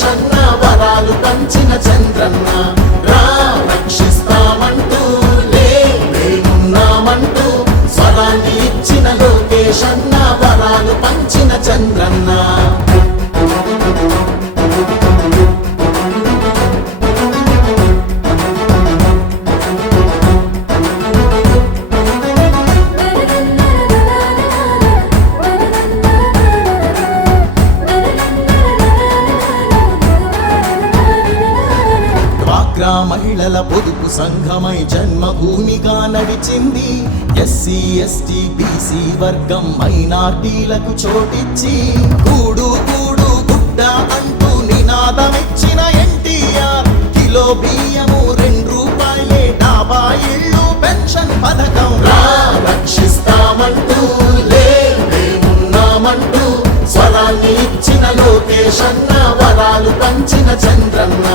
లోకేశన్న వరాలు పంచిన చంద్రన్న రా రక్షిస్తామంటూ మేమున్నామంటూ స్వరాన్ని ఇచ్చిన లోకేశన్న వరాలు పంచిన చంద్రన్న మహిళల పొదుపు సంఘమై జన్మభూమిగా నడిచింది ఎస్సీ ఎస్టీ బీసీ వర్గం మైనార్టీలకు చోటిచ్చి కూడు కూడు గుడ్డ అంటూ నినాదమిచ్చిన ఎన్టీఆర్ కిలో బియ్యము 2 రూపాయలే డాబా ఇళ్ళు పెన్షన్ పథకం రక్షిస్తామంటూ మేమున్నామంటూ స్వరాన్ని ఇచ్చిన లోకేశన్న వరాలు పంచిన చంద్రన్న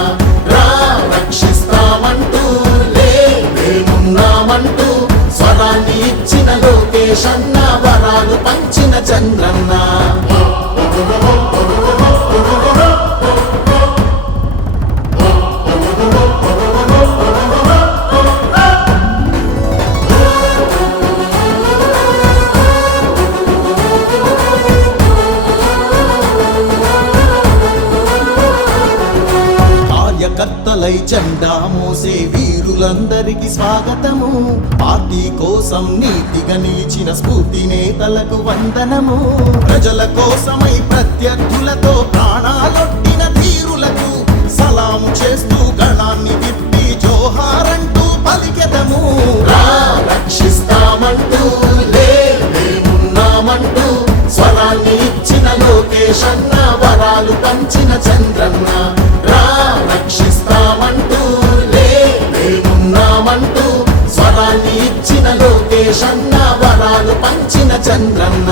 రా రక్షిస్తామంటూ మేమున్నామంటూ స్వరాన్ని ఇచ్చిన లోకేశన్న వరాలు పంచిన చంద్రన్న కర్తలై జెండా మోసే వీరులందరికీ స్వాగతము పార్టీ కోసం నీతిగా నిలిచిన స్ఫూర్తి నేతలకు వందనము ప్రజల కోసమై ప్రత్యర్థులతో ప్రాణాలొట్టిన ధీరులకు సలాము చేస్తూ గణాన్ని విప్పి జోహారంటూ పలికెదము రక్షిస్తామంటూ మేమున్నామంటూ స్వరాన్ని ఇచ్చిన లోకేశన్న వరాలు పంచిన చంద్రన్న రక్షిస్తామంటూ మేమున్నామంటూ స్వరాన్ని ఇచ్చిన లోకేశన్న వరాలు పంచిన చంద్రన్న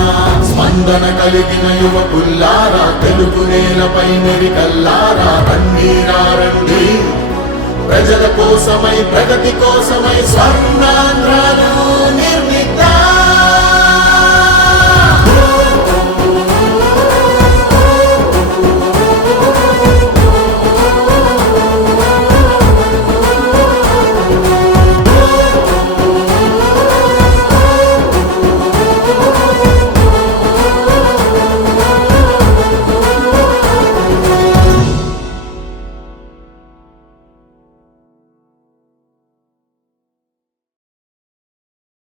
స్పందన కలిగిన యువకుల్లారా తెలుగు నేలపై మెరికల్లారా రండి ప్రజల కోసమై ప్రగతి కోసమై స్వర్ణాంధ్రాలు